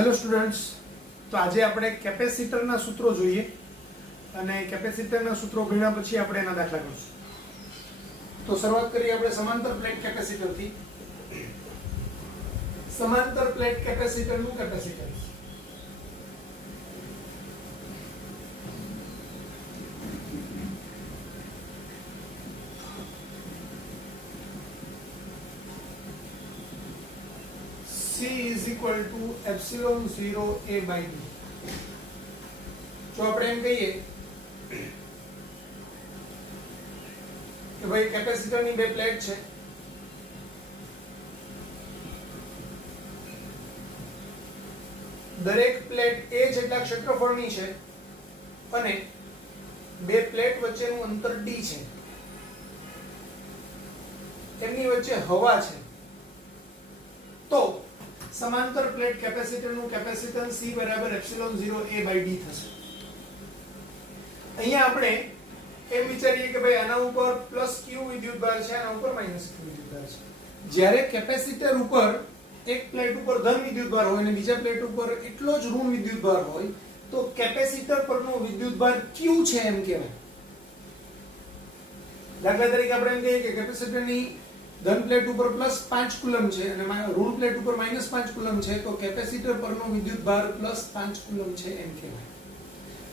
Hello students, તો આજે આપણે કેપેસિટરના સૂત્રો જોઈએ અને કેપેસિટરના સૂત્રો ભણ્યા પછી આપણે એના દાખલા કરીશું. તો શરૂઆત કરીએ આપણે સમાંતર પ્લેટ કેપેસિટરથી. સમાંતર પ્લેટ કેપેસિટરનું capacitance C is equal to epsilon 0 A by B. જો આપણે એમ કહીએ કે ભાઈ કેપેસિટરની બે પ્લેટ છે, દરેક પ્લેટ A જેટલા ક્ષેત્રફળની છે અને બે પ્લેટ વચ્ચેનું અંતર D છે, તેમની વચ્ચે હવા છે, તો સમાંતર પ્લેટ કેપેસિટરનું કેપેસિટન્સ C બરાબર એપ્સિલોન 0 A by D થશે. અહીંયા આપણે એમ વિચારીએ કે ભાઈ આના ઉપર પ્લસ Q વિદ્યુતભાર છે, આના ઉપર માઈનસ Q વિદ્યુતભાર છે. જ્યારે કેપેસિટર ઉપર એક પ્લેટ ઉપર ધન વિદ્યુતભાર હોય અને બીજા પ્લેટ ઉપર એટલો જ ઋણ વિદ્યુતભાર હોય તો કેપેસિટર પરનો વિદ્યુતભાર Q છે એમ કહેવાય. દાખલા તરીકે આપણે એમ કહીએ કે કેપેસિટરની ધન પ્લેટ ઉપર +5 કુલમ છે અને ઋણ પ્લેટ ઉપર -5 કુલમ છે, તો કેપેસિટર પરનો વિદ્યુતભાર +5 કુલમ છે એમ કહેવાય.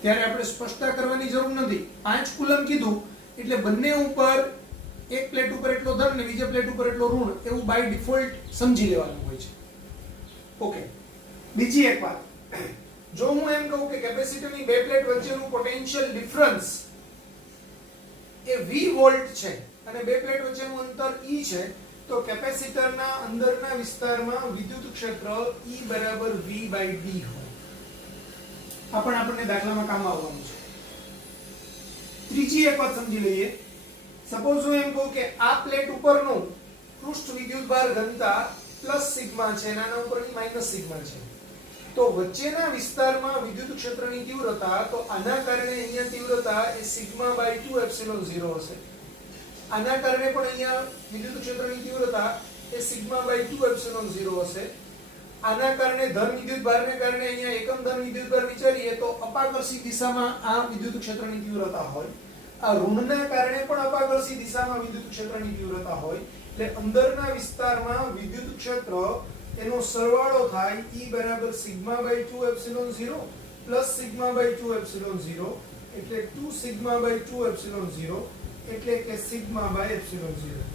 ત્યારે આપણે સ્પષ્ટતા કરવાની જરૂર નથી. 5 કુલમ કીધું એટલે બંને ઉપર એક પ્લેટ ઉપર એટલો ધન અને બીજા પ્લેટ ઉપર એટલો ઋણ એવું બાય ડિફોલ્ટ સમજી લેવાનું હોય છે. ઓકે, બીજી એક વાત, જો હું એમ કહું કે કેપેસિટરની બે પ્લેટ વચ્ચેનું પોટેન્શિયલ ડિફરન્સ એ V વોલ્ટ છે અને બે પ્લેટ વચ્ચેનું અંતર E છે, તો કેપેસિટરના અંદરના વિસ્તારમાં વિદ્યુત ક્ષેત્ર E બરાબર V by D હોય. આ પણ આપણને દાખલામાં કામ આવવાનું છે. ત્રીજી એક વાત સમજી લઈએ. સપોઝ હું એમ કહું કે આ પ્લેટ ઉપરનું પૃષ્ઠ વિદ્યુતભાર ઘનતા પ્લસ સિગ્મા છે અને આના ઉપરની માઈનસ સિગ્મા છે, તો વચ્ચેના વિસ્તારમાં વિદ્યુત ક્ષેત્રની તીવ્રતા, તો આના કારણે અહીંયા તીવ્રતા એ સિગ્મા બાય 2 એપ્સિલોન 0 હશે. આના કારણે પણ અહીંયા વિદ્યુત ક્ષેત્રની તીવ્રતા એ સિગ્મા બાય 2 એપ્સિલોન 0 હશે. આના કારણે ધન વિદ્યુતભારને કારણે અહીંયા એકમ ધન વિદ્યુતભાર વિચારીએ તો અપાકર્ષી દિશામાં આ વિદ્યુત ક્ષેત્રની તીવ્રતા હોય. આ ઋણના કારણે પણ અપાકર્ષી દિશામાં વિદ્યુત ક્ષેત્રની તીવ્રતા હોય. એટલે અંદરના વિસ્તારમાં વિદ્યુત ક્ષેત્ર એનો સરવાળો થાય E બરાબર sigma by 2 epsilon 0 plus sigma by 2 epsilon 0 એટલે 2 સિગ્મા બાય 2 એપ્સિલોન 0 એટલે કે સિગ્મા બાય એપ્સિલોન 0.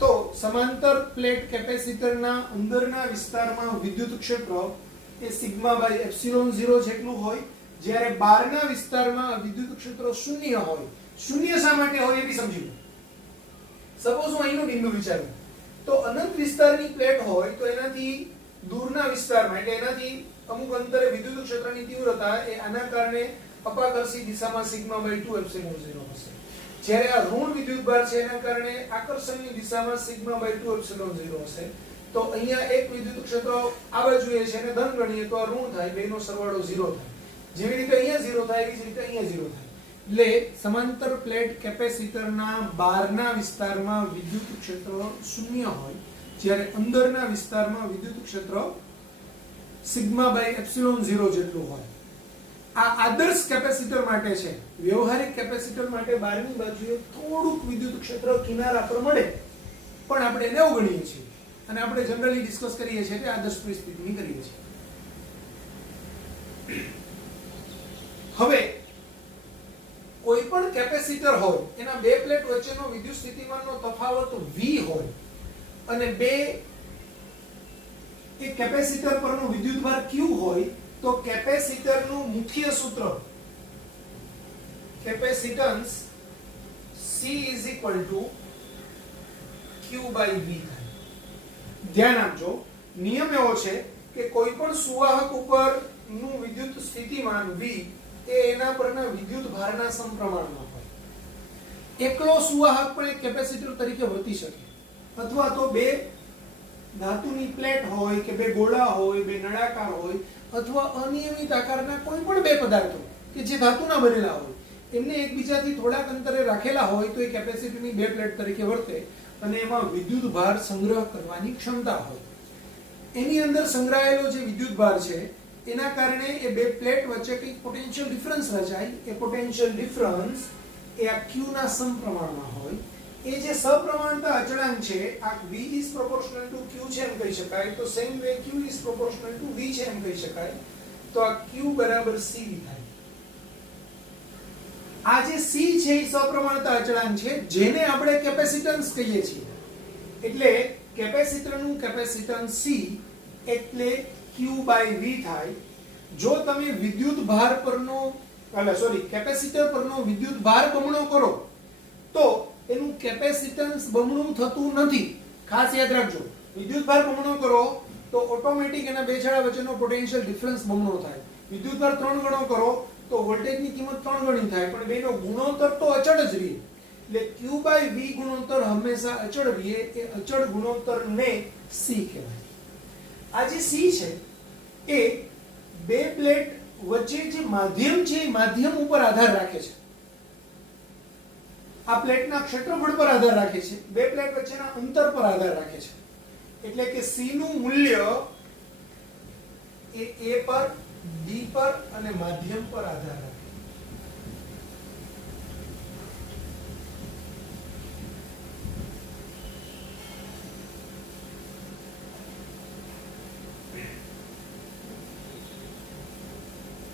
તો સમાંતર પ્લેટ કેપેસિટરના અંદરના વિસ્તારમાં વિદ્યુત ક્ષેત્ર એ સિગ્મા બાય એપ્સિલોન 0 જેટલું હોય, જ્યારે બહારના વિસ્તારમાં વિદ્યુત ક્ષેત્ર શૂન્ય હોય. શૂન્ય શા માટે હોય એ બી સમજી લો. સપોઝ હું અહીંનો બિંદુ વિચારું તો અનંત વિસ્તારની પ્લેટ હોય તો એનાથી દૂરના વિસ્તારમાં એટલે એનાથી અમુક અંતરે વિદ્યુત ક્ષેત્રની તીવ્રતા એ આના કારણે અપાકર્ષી દિશામાં સિગ્મા બાય 2 એપ્સિલોન 0 હશે. જ્યારે આ ઋણ વિદ્યુતભાર છે એના કારણે આકર્ષણની દિશામાં સિગ્મા બાય 2 એપ્સિલોન 0 હશે. તો અહીંયા એક વિદ્યુત ક્ષેત્ર આ બાજુએ છે અને ધન ગણીએ તો આ ઋણ થાય, બેનો સરવાળો 0 થાય. જેવી રીતે અહીંયા 0 થાય એવી જ રીતે અહીંયા 0 થાય. એટલે સમાંતર પ્લેટ કેપેસિટરના બહારના વિસ્તારમાં વિદ્યુત ક્ષેત્ર શૂન્ય હોય, જ્યારે અંદરના વિસ્તારમાં વિદ્યુત ક્ષેત્ર સિગ્મા બાય એપ્સિલોન 0 જેટલું હોય. આ આદર્શ કેપેસિટર માટે છે. વ્યવહારિક કેપેસિટર માટે બહારની બાજુએ થોડુંક વિદ્યુત ક્ષેત્ર કિનારા પર મળે પણ આપણે એને અવગણીએ છીએ અને આપણે જનરલી ડિસ્કસ કરીએ છીએ કે આદર્શ પરિસ્થિતિની કરીએ છીએ. હવે કોઈ પણ કેપેસિટર હોય એના બે પ્લેટ વચ્ચેનો વિદ્યુત સ્થિતિમાનનો તફાવત V હોય અને બે એ કેપેસિટર પરનો વિદ્યુતભાર Q હોય, તો કેપેસિટરનું મુખ્ય સૂત્ર capacitance C is equal to Q by V થાય. ધ્યાન આપજો, નિયમ એવો છે કે કોઈ પણ સુવાહક ઉપરનું વિદ્યુત સ્થિતિમાન V એ એના પરના વિદ્યુત ભારના સમપ્રમાણમાં હોય. એકલો સુવાહક પણ એક કેપેસિટર તરીકે વર્તી શકે, અથવા તો બે ધાતુની પ્લેટ હોય કે બે ગોળા હોય, બે નળાકાર હોય, અથવા અનિયમિત આકારના કોઈ પણ બે પદાર્થો કે જે ધાતુના બનેલા હોય એમને એકબીજાથી થોડાક અંતરે રાખેલા હોય તો એ કેપેસિટરની બે પ્લેટ તરીકે વર્તે અને એમાં વિદ્યુત ભાર સંગ્રહ કરવાની ક્ષમતા હોય. એની અંદર સંગ્રહાયેલો જે વિદ્યુત ભાર છે એના કારણે એ બે પ્લેટ વચ્ચે કંઈક પોટેન્શિયલ ડિફરન્સ રચાય. એ પોટેન્શિયલ ડિફરન્સ એ આ q ના સમપ્રમાણમાં હોય. એ જે સપ્રમાણતા અચળાંક છે આ v is proportional to q છે એમ કહી શકાય. તો same way q is proportional to v છે એમ કહી શકાય. તો આ q બરાબર c થાય. આ જે c છે એ સપ્રમાણતા અચળાંક છે જેને આપણે કેપેસિટન્સ કહીએ છીએ. એટલે કેપેસિટરનું કેપેસિટન્સ c એટલે q/v થાય. જો તમે વિદ્યુત ભાર પરનો કેપેસિટર પરનો વિદ્યુત ભાર બમણો કરો તો એનું કેપેસિટન્સ બમણું થતું નથી. ખાસ યાદ રાખજો, વિદ્યુત ભાર બમણો કરો તો ઓટોમેટિક એના બે છેડા વચ્ચેનો પોટેન્શિયલ ડિફરન્સ બમણો થાય. વિદ્યુત ભાર 3 ગણો કરો તો વોલ્ટેજની કિંમત 3 ગણી થાય, પણ બેનો ગુણોત્તર તો અચળ જ રહે. એટલે q/v ગુણોત્તર હંમેશા અચળ રહે. એ અચળ ગુણોત્તરને c કહેવાય. આ જે c છે એ બે પ્લેટ વચ્ચે જે માધ્યમ છે એ માધ્યમ ઉપર આધાર રાખે છે. આ પ્લેટના ક્ષેત્રફળ પર આધાર રાખે છે, બે પ્લેટ વચ્ચેના અંતર પર આધાર રાખે છે. એટલે કે c નું મૂલ્ય એ a પર, d પર અને માધ્યમ પર આધાર રાખે.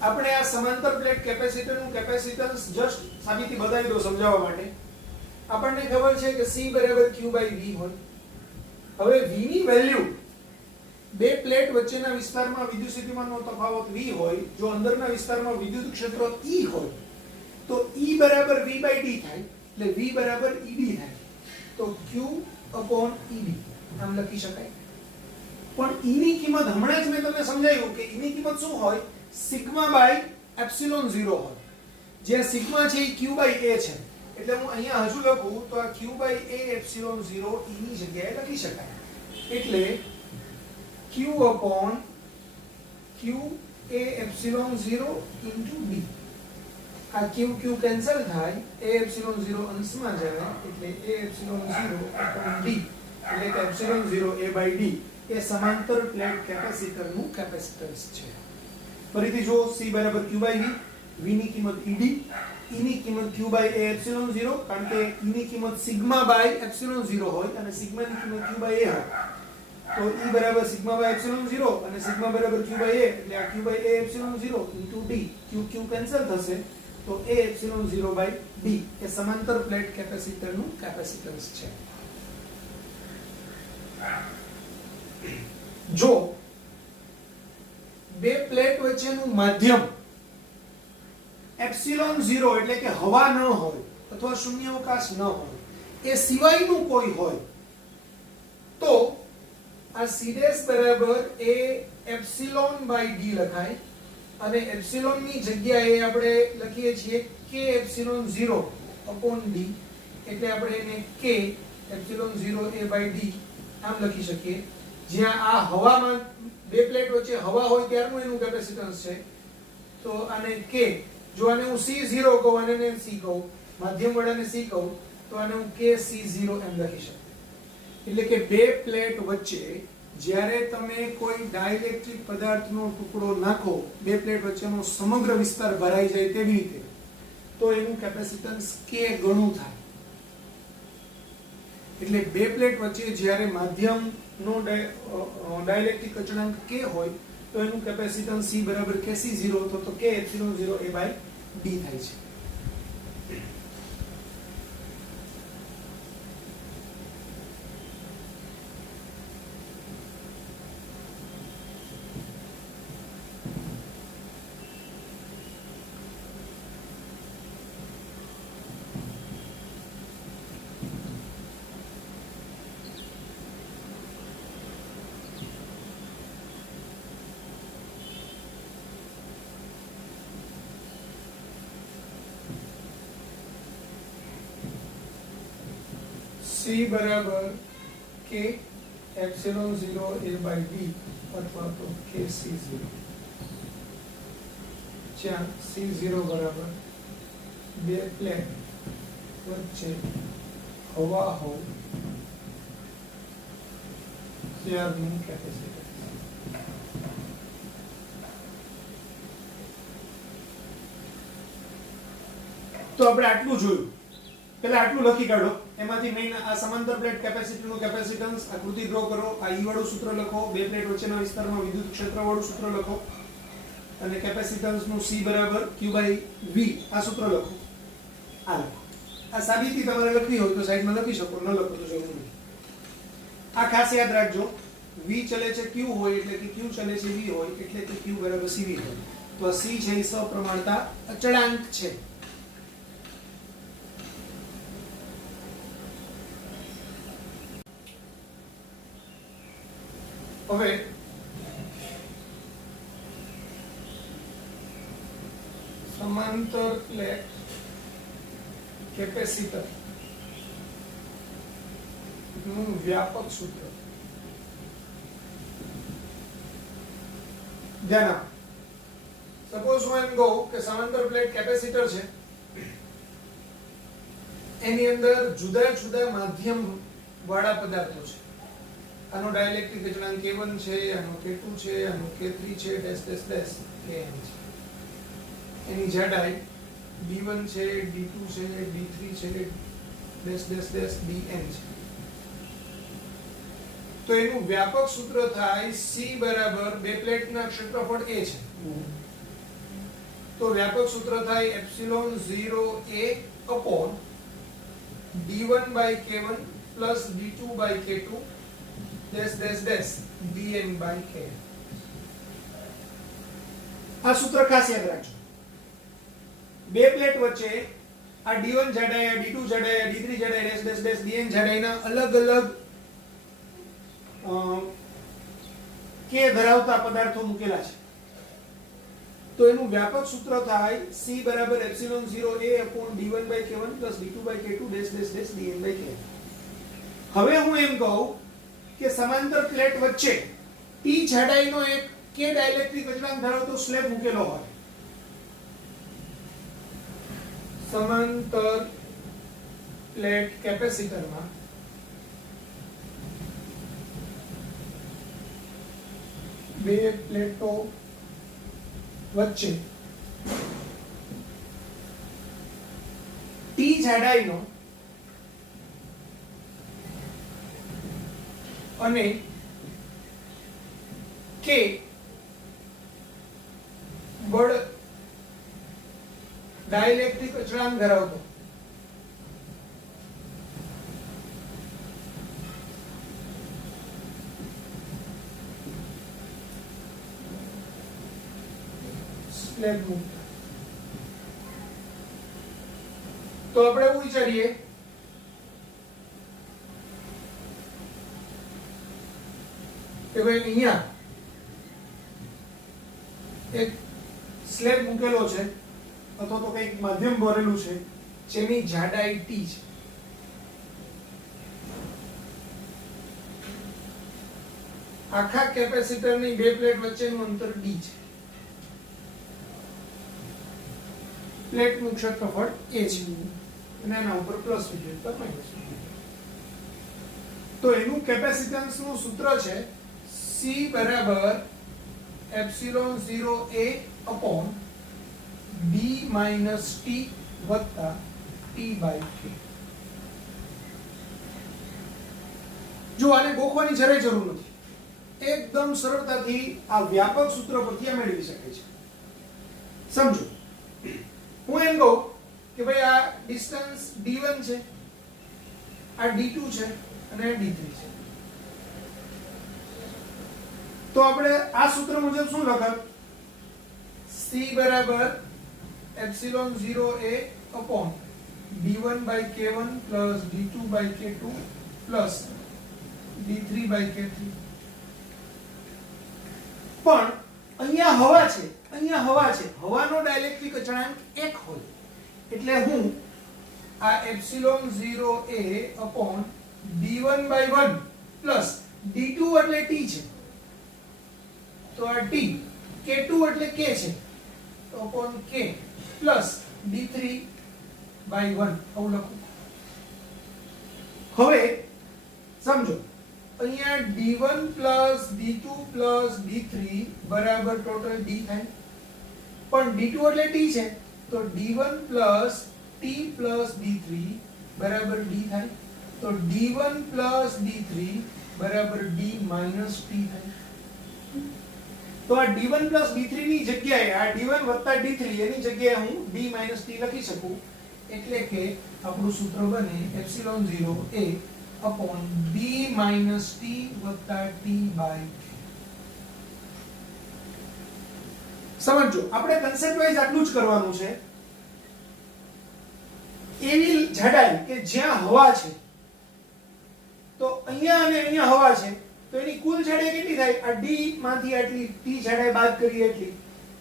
આપણે આ સમાંતર પ્લેટ કેપેસિટરનું કેપેસિટન્સ જસ્ટ સાબિતી બતાવી દો સમજાવવા માટે. આપણને ખબર છે કે c બરાબર q/v હોય. હવે v ની વેલ્યુ બે પ્લેટ વચ્ચેના વિસ્તારમાં વિદ્યુત સ્થિતિમાનનો તફાવત v હોય, જો અંદરના વિસ્તારમાં વિદ્યુત ક્ષેત્ર E હોય તો E બરાબર v/d થાય. એટલે v બરાબર ED થાય. તો q/ED આમ લખી શકાય. પણ E ની કિંમત હમણાં જ મેં તમને સમજાવ્યું કે E ની કિંમત શું હોય? σ/ε0 હોય. જે સિગ્મા છે એ q/a છે. એટલે હું અહીંયા હજુ લખું તો આ q/a ε0 E ની જગ્યાએ લખી શકાય. એટલે q/qa ε0 * d. આ q કેન્સલ થાય, a ε0 અંશમાં જાય એટલે a ε0 / d. એટલે કે ε0 a/d એ સમાંતર પ્લેટ કેપેસિટરનું કેપેસિટન્સ છે. ફરીથી જો c બરાબર q/v, v ની કિંમત ed, e ની કિંમત q/a ε0, કારણ કે e ની કિંમત σ/ε0 હોય અને સિગ્મા ની કિંમત q/a હોય. તો e બરાબર σ/ε0 અને સિગ્મા બરાબર q/a. એટલે આ q/a ε0 * d, q કેન્સલ થશે તો a ε0/d એ સમાંતર પ્લેટ કેપેસિટરનું કેપેસિટન્સ છે. જો બે પ્લેટ વચ્ચેનું માધ્યમ ε0 એટલે કે હવા ન હોય અથવા શૂન્યાવકાશ ન હોય, એ સિવાયનું કોઈ હોય તો આ c' બરાબર a ε/d લખાય. અને એપ્સિલોન ની જગ્યાએ આપણે લખીએ છીએ k ε0/d. એટલે આપણે એને k ε0 a/d આમ લખી શકીએ. જ્યાં આ હવામાં બે પ્લેટ વચ્ચે હવા હોય ત્યારનું એનું કેપેસિટન્સ છે. તો આને k, જો આને હું c0 કહું અને એને c કહું, માધ્યમ વડાને c કહું, તો આને હું k c0 એમ લખી શકું. એટલે કે બે પ્લેટ વચ્ચે જ્યારે તમે કોઈ ડાઇલેક્ટ્રિક પદાર્થનો ટુકડો નાખો, બે પ્લેટ વચ્ચેનો સમગ્ર વિસ્તાર ભરાઈ જાય તેવી રીતે, તો એનું કેપેસિટન્સ k ગણું થાય. એટલે બે પ્લેટ વચ્ચે જ્યારે માધ્યમનો ડાઇલેક્ટ્રિક અચળાંક k હોય તો એનું કેપેસિટન્સ c બરાબર kc0 તો k ε0 a/d થાય છે. c બરાબર k ε0 a/d અથવા તો kc0, જ્યાં c0 બરાબર બે પ્લેટ વચ્ચે હવા હોય ત્યારનું કેપેસિટન્સ. તો આપણે આટલું જોયું. પહેલા આટલું લખી કાઢો. એમાંથી મેઈન આ સમાંતર પ્લેટ કેપેસિટરનું કેપેસિટન્સ આકૃતિ ડ્રો કરો. આ E વાળું સૂત્ર લખો. બે પ્લેટ વચ્ચેના વિસ્તારમાં વિદ્યુત ક્ષેત્ર વાળું સૂત્ર લખો. અને કેપેસિટન્સનું C બરાબર Q/V આ સૂત્ર લખો. આ લખો. આ સાબિતી તમારે લખવી હોય તો સાઈડમાં લખી શકો, ન લખો તો જરૂર નથી. આ ખાસ યાદ રાખજો. V ચલે છે Q હોય એટલે કે Q ચલે છે V હોય એટલે કે Q બરાબર CV હોય. તો આ C છે એ સપ્રમાણતા અચળાંક છે. હવે સમાંતર પ્લેટ કેપેસિટર નું વ્યાપક સૂત્ર ધ્યાન આપો. સપોઝ હું એમ કહું કે સમાંતર પ્લેટ કેપેસિટર છે, એની અંદર જુદા જુદા માધ્યમ વાળા પદાર્થો છે. આનો ડાઇલેક્ટ્રિક અચળાંક K1 છે, આનો K2 છે, આનો K3 છે, ડેશ ડેશ ડેશ Kn છે. એની જાડાઈ D1 છે, D2 છે, D3 છે, ડેશ ડેશ ડેશ Dn છે. તો એનું વ્યાપક સૂત્ર થાય C બરાબર બે પ્લેટના ક્ષેત્રફળ A છે. તો વ્યાપક સૂત્ર થાય epsilon 0 A upon D1/K1 plus D2/K2 dash dash dash Dn/K. આ સૂત્ર ખાસ યાદ રાખજો. બે પ્લેટ વચ્ચે આ D1 જાડાઈ, આ D2 જાડાઈ, આ D3 જાડાઈ, ડેશ ડેશ ડેશ Dn જાડાઈના અલગ અલગ K ધરાવતા પદાર્થો મૂકેલા છે. તો એનું વ્યાપક સૂત્ર થાય C બરાબર epsilon 0 A upon D1/K1 plus D2/K2 dash dash dash Dn/K. હવે હું એમ કહું કે સમાંતર પ્લેટ વચ્ચે T જાડાઈનો એક K ડાઇલેક્ટ્રિક અચળાંક ધરાવતો સ્લેબ મૂકેલો હોય. સમાંતર પ્લેટ કેપેસિટરમાં બે પ્લેટો વચ્ચે T જાડાઈનો અને K બળ ડાઇલેક્ટ્રિક અચળાંક ધરાવતો સ્લેબ મૂકતા. તો આપણે એવું વિચારીએ કે ભાઈ અહીંયા એક સ્લેબ મૂકેલો છે અથવા તો કંઈક માધ્યમ ભરેલું છે જેની જાડાઈ T છે. આખા કેપેસિટરની બે પ્લેટ વચ્ચેનું અંતર D છે. પ્લેટનું ક્ષેત્રફળ A છે અને એના ઉપર પ્લસ વિદ્યુત પર માઈનસ વિદ્યુત. તો એનું કેપેસિટન્સનું સૂત્ર છે C બરાબર epsilon 0 A upon B minus T વત્તા T/K. જો આને ગોખવાની જરાય જરૂર નથી. એકદમ સરળતાથી આ વ્યાપક સૂત્ર પરથી આ મેળવી શકાય છે. સમજો હું એમ કહું કે ભાઈ આ ડિસ્ટન્સ D1 છે, આ D2 છે અને આ D3 છે. તો આપણે આ સૂત્ર મુજબ શું લખાય? C બરાબર epsilon 0 A upon D1/K1 plus D2/K2 plus D3/K3. પણ અહીંયા હવા છે, અહીંયા હવા છે. હવાનો ડાઇલેક્ટ્રિક અચળાંક 1 હોય એટલે હું આ epsilon 0 A upon D1/1 plus D2 એટલે T છે તો આ T, K2 એટલે K છે તો upon K plus D3/1 આવું લખું. હવે સમજો અહીંયા D1 plus D2 plus D3 બરાબર ટોટલ D થાય. પણ D2 એટલે T છે તો D1 plus t plus d3 બરાબર d થાય તો d1 plus d3 બરાબર d minus t થાય તો આ d1 plus d3 ની જગ્યાએ આ d1 વત્તા d3 એની જગ્યાએ હું d minus t લખી શકું એટલે કે આપણું સૂત્ર બને epsilon 0 a upon d minus t વત્તા t by k સમજો આપણે કન્સેપ્ટ વાઇઝ આટલું જ કરવાનું છે એવી જાડાઈ કે જ્યાં હવા છે તો અહીંયા અને અહીંયા હવા છે તો એની કુલ જાડાઈ કેટલી થાય આ d માંથી આટલી t જાડાઈ બાદ કરીએ એટલી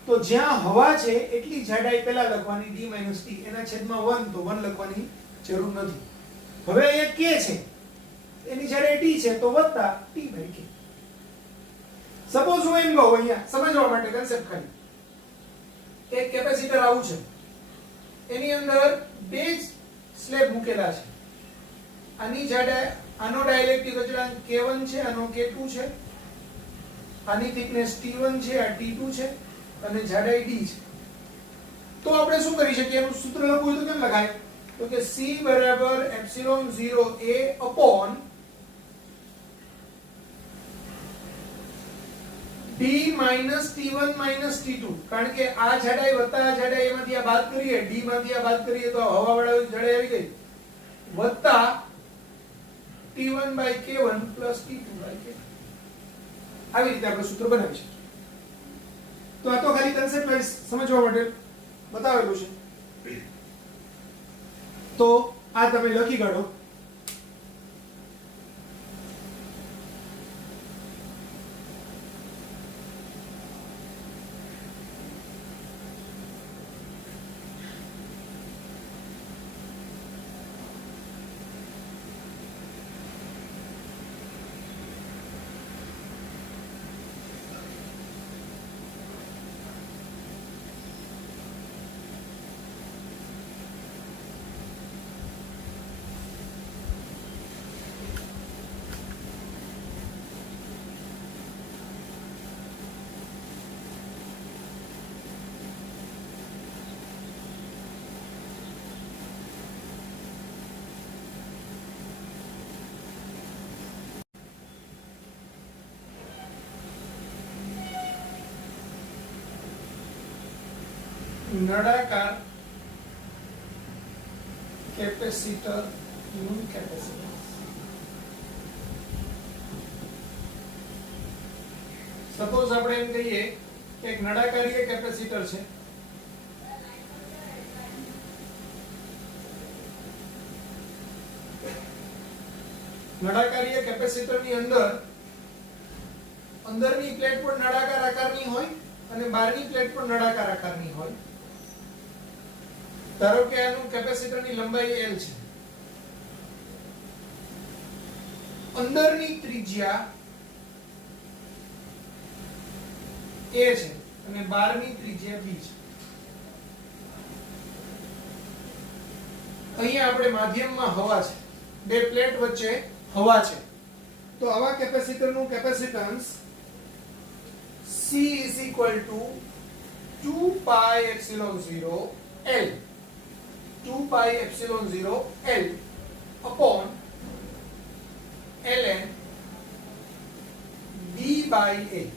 તો જ્યાં હવા છે એટલી જાડાઈ પહેલા લખવાની d t એના છેદમાં 1 તો 1 લખવાની જરૂર નથી હવે અહીંયા k છે એની જાડાઈ t છે તો વત્તા t by k સપોઝ હું એમ કહું અહીંયા સમજવા માટે કન્સેપ્ટ ખાલી એક કેપેસિટર આવું છે એની અંદર બે સ્લેબ મૂકેલા છે આની જાડાઈ આનો ડાઇલેક્ટ્રિક અચળાંક k1 છે આનો k2 છે આની થિકનેસ t1 છે આ t2 છે અને જાડાઈ d છે તો આપણે શું કરી શકીએ એનું સૂત્ર લખવું હોય તો કેમ લખાય તો કે c બરાબર epsilon 0 a upon d minus t1 minus t2 કારણ કે આ જાડાઈ વત્તા આ જાડાઈ એમાંથી આ બાદ કરીએ d માંથી આ બાદ કરીએ તો હવાવાળા જાડાઈ આવી ગઈ વત્તા t1 by k1 plus t2 by k આવી રીતે આપણે સૂત્ર બનાવી શકીએ તો આ તો ખાલી કન્સેપ્ટ વાઇઝ સમજવા માટે બતાવેલું છે તો આ તમે લખી કાઢો નળાકાર કેપેસિટર નું કેપેસિટન્સ સપોઝ આપણે એમ કહીએ કે એક નળાકારીય કેપેસિટર છે નળાકારીય કેપેસિટર ની અંદરની પ્લેટ પણ નળાકાર આકારની હોય અને બહારની પ્લેટ પણ નળાકાર આકારની હોય ધારો કે આનું કેપેસિટરની લંબાઈ L છે અંદરની ત્રિજ્યા A છે અને બહારની ત્રિજ્યા B છે અહીંયા આપણે માધ્યમમાં હવા છે બે પ્લેટ વચ્ચે હવા છે તો આવા કેપેસિટરનું capacitance C is equal to 2 pi epsilon 0 L 2 pi epsilon 0 L upon ln D by A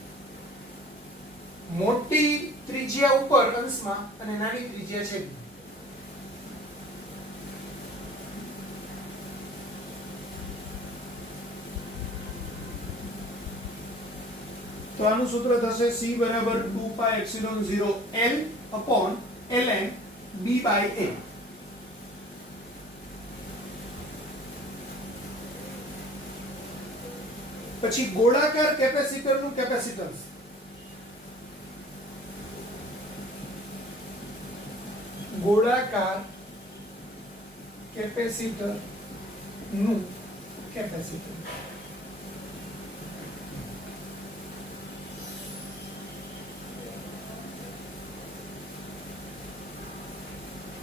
મોટી ત્રિજ્યા ઉપર અંશમાં અને નાની ત્રિજ્યા છે તો આનું સૂત્ર થશે C બરાબર 2 pi epsilon 0 L upon ln B by A પછી ગોળાકાર કેપેસિટરનું કેપેસિટન્સ ગોળાકાર કેપેસિટરનું કેપેસિટન્સ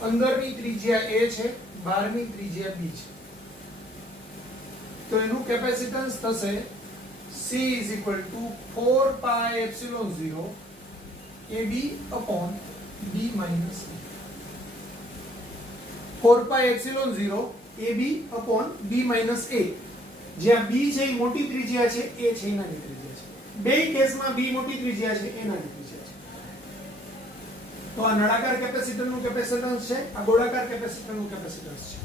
અંદરની ત્રિજ્યા A છે બહારની ત્રિજ્યા B છે તો એનું કેપેસિટન્સ થશે C is equal to 4 pi epsilon 0 AB upon B minus A 4 pi epsilon 0 AB upon B minus A, જ્યાં B છે એ મોટી ત્રિજ્યા છે, A છે એ નાની ત્રિજ્યા છે. બે કેસમાં B મોટી ત્રિજ્યા છે, A નાની ત્રિજ્યા છે. તો આ નળાકાર કેપેસિટરનું કેપેસિટન્સ છે, આ ગોળાકાર કેપેસિટરનું કેપેસિટન્સ છે.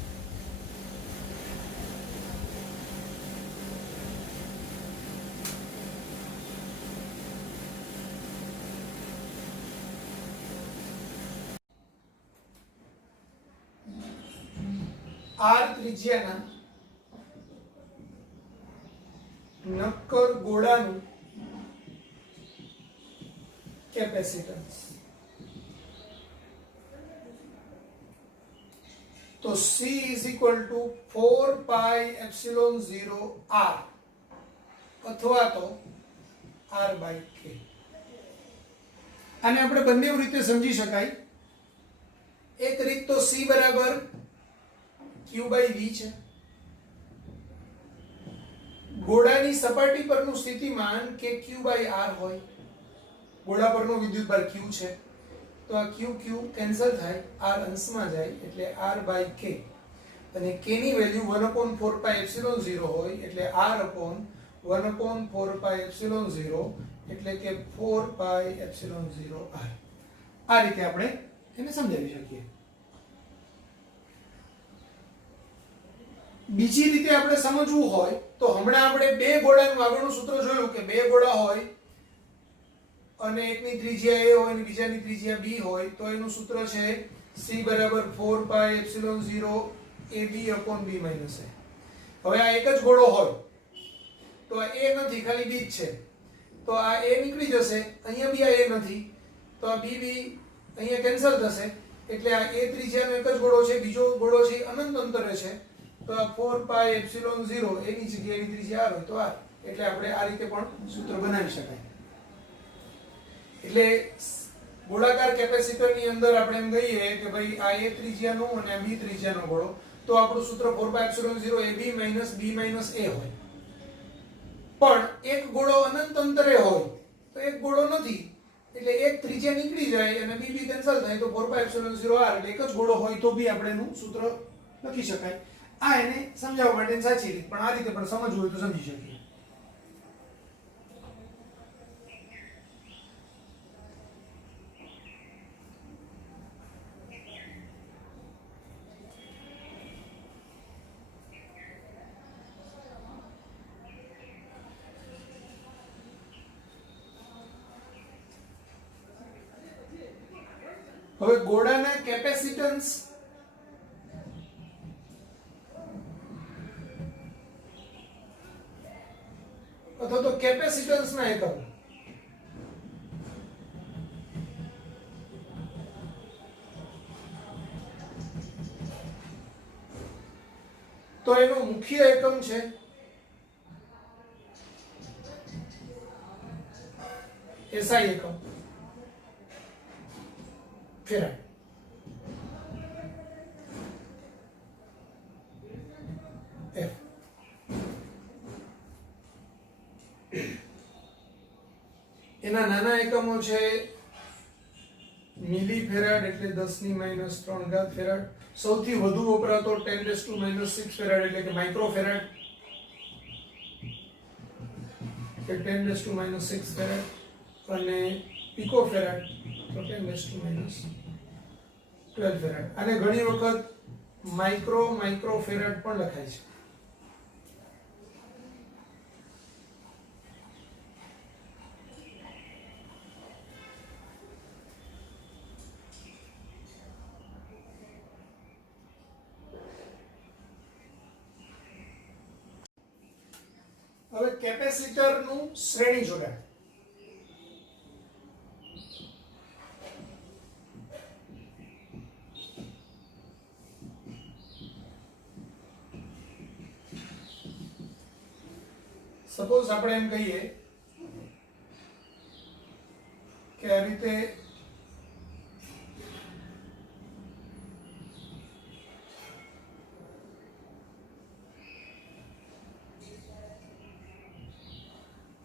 R ત્રિજ્યાના નક્કર ગોળાનું કેપેસિટન્સ. તો C is equal to 4 pi epsilon 0 R અથવા તો R by K. આને આપણે બંને રીતે સમજી શકાય. એક રીત તો C બરાબર Q by V છે. ગોળાની સપાટી પરનું સ્થિતિમાન કે Q by R હોય. ગોળા પરનો વિદ્યુતભાર Q છે, તો આ Q કેન્સલ થાય, R અંશમાં જાય એટલે R by K. અને K ની વેલ્યુ 1/4 pi epsilon 0 હોય એટલે R upon 1/4 pi epsilon 0 એટલે કે 4 pi epsilon 0 R. આ રીતે આપણે એને સમજાવી શકીએ. બીજી રીતે આપણે સમજવું હોય તો હમણાં આપણે બે ગોળાનું આગળનું સૂત્ર જોયું કે બે ગોળા હોય અને એકની ત્રિજ્યા A હોય અને બીજાની ત્રિજ્યા B હોય તો એનું સૂત્ર છે C બરાબર 4 pi epsilon 0 AB upon B minus A. હવે આ એક જ ગોળો હોય તો આ A નથી, ખાલી B જ છે, તો આ A નીકળી જશે, અહીંયા બી આ A નથી, તો આ B અહીંયા કેન્સલ થશે એટલે આ A ત્રિજ્યાનો એક જ ગોળો છે, બીજો ગોળો છે અનંત અંતરે છે, તો આ 4 pi epsilon 0 એની જગ્યાએ ત્રિજ્યા R હોય તો R. એટલે આપણે આ રીતે પણ સૂત્ર બનાવી શકાય. એટલે ગોળાકાર કેપેસિટરની અંદર આપણે એમ કહીએ કે ભાઈ આ A ત્રિજ્યાનો અને આ B ત્રિજ્યાનો ગોળો, તો આપણું સૂત્ર 4 pi epsilon 0 AB minus B minus A હોય. પણ એક ગોળો અનંત અંતરે હોય તો એક ગોળો નથી એટલે એક ત્રિજ્યા નીકળી જાય અને B કેન્સલ થાય તો 4 pi epsilon 0 R એટલે એક જ ગોળો હોય તો બી આપણે એનું સૂત્ર લખી શકાય. આ એને સમજાવવા માટે સાચી રીત, પણ આ રીતે પણ સમજવું હોય તો સમજી શકીએ. હવે ગોળાના કેપેસિટન્સ અથવા તો કેપેસિટન્સના એકમ. તો એનો મુખ્ય એકમ છે SI એકમ, ફેરાડ. F. એના નાના એકમો છે મિલી ફેરાડ એટલે 10⁻³ ફેરાડ. સૌથી વધુ વપરાતો 10⁻⁶ ફેરાડ એટલે કે માઇક્રો ફેરાડ કે 10⁻⁶ ફેરાડ, અને પિકો ફેરાડ તો 10⁻⁻12 ફેરાડ. અને ઘણી વખત માઇક્રો ફેરાડ પણ લખાય છે. હવે કેપેસિટરનું શ્રેણી જોડાણ. સપોઝ આપણે એમ કહીએ કે આ રીતે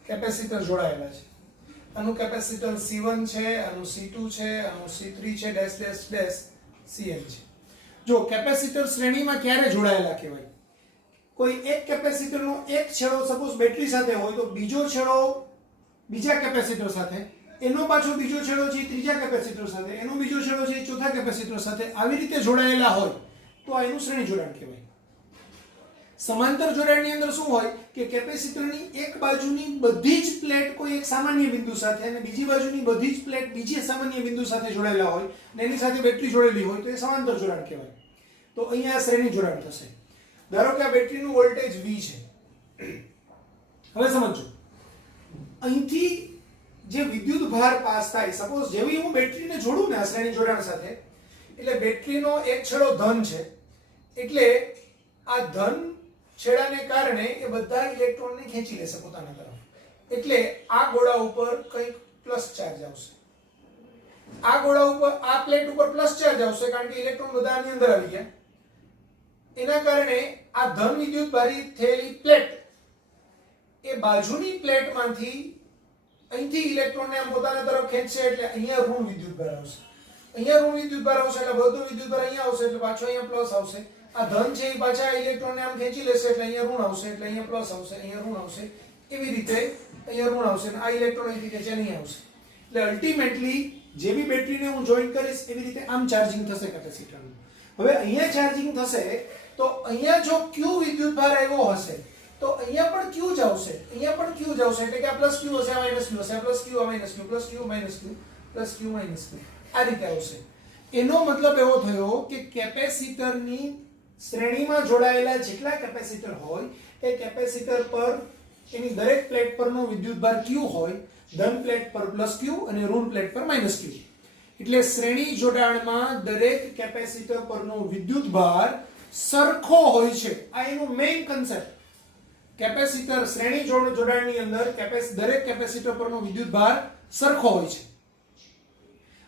કેપેસિટર જોડાયેલા છે. આનું કેપેસિટર C1 છે, આનું C2 છે, આનું C3 છે, ડેશ ડેશ ડેશ Cn છે. જો કેપેસિટર શ્રેણીમાં ક્યારે જોડાયેલા કહેવાય? કોઈ એક કેપેસિટરનો એક છેડો સપોઝ બેટરી સાથે હોય તો બીજો છેડો બીજા કેપેસિટર સાથે, એનો પાછો બીજો છેડો છે ત્રીજા કેપેસિટર સાથે, એનો બીજો છેડો છે ચોથા કેપેસિટર સાથે, આવી રીતે જોડાયેલા હોય તો આ એનું શ્રેણી જોડાણ કહેવાય. સમાંતર જોડાણની અંદર શું હોય કે કેપેસિટરની એક બાજુની બધી જ પ્લેટ કોઈ એક સામાન્ય બિંદુ સાથે અને બીજી બાજુની બધી જ પ્લેટ બીજી સામાન્ય બિંદુ સાથે જોડાયેલા હોય અને એની સાથે બેટરી જોડેલી હોય તો એ સમાંતર જોડાણ કહેવાય. તો અહીંયા શ્રેણી જોડાણ થશે. ધારો કે આ બેટરીનું વોલ્ટેજ V છે. હવે સમજો, અહીંથી જે વિદ્યુત ભાર પાસ થાય, સપોઝ જેવી હું બેટરીને જોડું ને આ શ્રેણી જોડાણ સાથે, એટલે બેટરીનો એક છેડો ધન છે, એટલે આ ધન છેડાને કારણે એ બધા ઇલેક્ટ્રોનને ખેંચી લેશે પોતાના તરફ, એટલે આ ગોળા ઉપર કંઈક પ્લસ ચાર્જ આવશે, આ ગોળા ઉપર આ પ્લેટ ઉપર પ્લસ ચાર્જ આવશે કારણ કે ઇલેક્ટ્રોન બધા આની અંદર આવી ગયા. એના કારણે આ ધન વિદ્યુત ભારી થયેલી પ્લેટ એ બાજુની પ્લેટમાંથી અહીંથી ઇલેક્ટ્રોનને આમ પોતાના તરફ ખેંચશે, એટલે અહીંયા ઋણ વિદ્યુત ભાર આવશે, અહીંયા ઋણ વિદ્યુત ભાર આવશે, એટલે બધો વિદ્યુત ભાર અહીંયા આવશે, એટલે પાછો અહીંયા પ્લસ આવશે. આ ધન છે એ પાછા ઇલેક્ટ્રોનને આમ ખેંચી લેશે, એટલે અહીંયા ઋણ આવશે, એટલે અહીંયા પ્લસ આવશે, અહીંયા ઋણ આવશે, એવી રીતે અહીંયા ઋણ આવશે અને આ ઇલેક્ટ્રોન અહીંથી ખેંચી નહીં આવશે. એટલે અલ્ટિમેટલી જે બી બેટરીને હું જોઈન્ટ કરીશ એવી રીતે આમ ચાર્જિંગ થશે કેપેસિટરનું. હવે અહીંયા ચાર્જિંગ થશે તો અહીંયા જો Q વિદ્યુત ભાર આવ્યો હશે તો અહીંયા પણ Q જ આવશે, અહીંયા પણ Q જ આવશે, એટલે કે આ પ્લસ Q હશે, આ માઈનસ Q હશે, આ પ્લસ Q, આ minus Q, plus Q minus Q, plus Q minus Q, આ રીતે આવશે. એનો મતલબ એવો થયો કે કેપેસિટરની શ્રેણીમાં જોડાયેલા જેટલા કેપેસિટર હોય એ કેપેસિટર પર એની દરેક પ્લેટ પરનો વિદ્યુતભાર Q હોય, ધન પ્લેટ પર પ્લસ Q અને ઋણ પ્લેટ પર માઈનસ Q. એટલે શ્રેણી જોડાણમાં દરેક કેપેસિટર પરનો વિદ્યુતભાર સરખો હોય છે. આ એનું મેઇન કન્સેપ્ટ. કેપેસિટર શ્રેણી જોડાણની અંદર દરેક કેપેસિટર પરનો વિદ્યુતભાર સરખો હોય છે.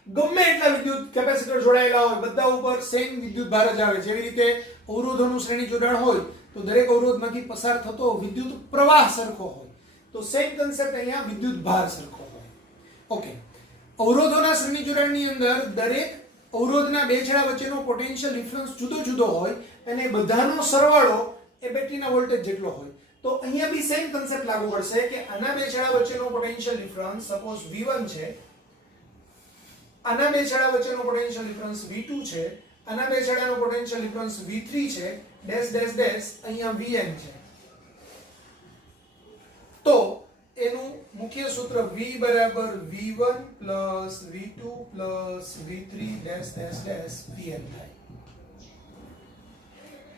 ગમે એટલા વિદ્યુત કેપેસિટર જોડાયેલા હોય બધા ઉપર સેમ વિદ્યુતભાર જ આવે. જેવી રીતે અવરોધોનું શ્રેણી જોડાણ હોય તો દરેક અવરોધમાંથી પસાર થતો વિદ્યુત પ્રવાહ સરખો હોય, તો સેમ કન્સેપ્ટ અહીંયા વિદ્યુતભાર સરખો હોય. ઓકે, અવરોધોના શ્રેણી જોડાણની અંદર દરેક અવરોધના બે છેડા વચ્ચેનો પોટેન્શિયલ ડિફરન્સ જુદો જુદો હોય અને બધાનો સરવાળો એ બેટરીના વોલ્ટેજ જેટલો હોય. તો અહીંયા બી સેમ કન્સેપ્ટ લાગુ પડશે કે આના બે છેડા વચ્ચેનો પોટેન્શિયલ ડિફરન્સ સપોઝ V1 છે, આના બે છેડા વચ્ચેનો પોટેન્શિયલ ડિફરન્સ V2 છે, આના બે છેડાનો પોટેન્શિયલ ડિફરન્સ V3 છે, ડેશ ડેશ ડેશ અહીંયા Vn છે. તો એનું મુખ્ય સૂત્ર V બરાબર V1 V2 V3 dash dash dash Vn થાય.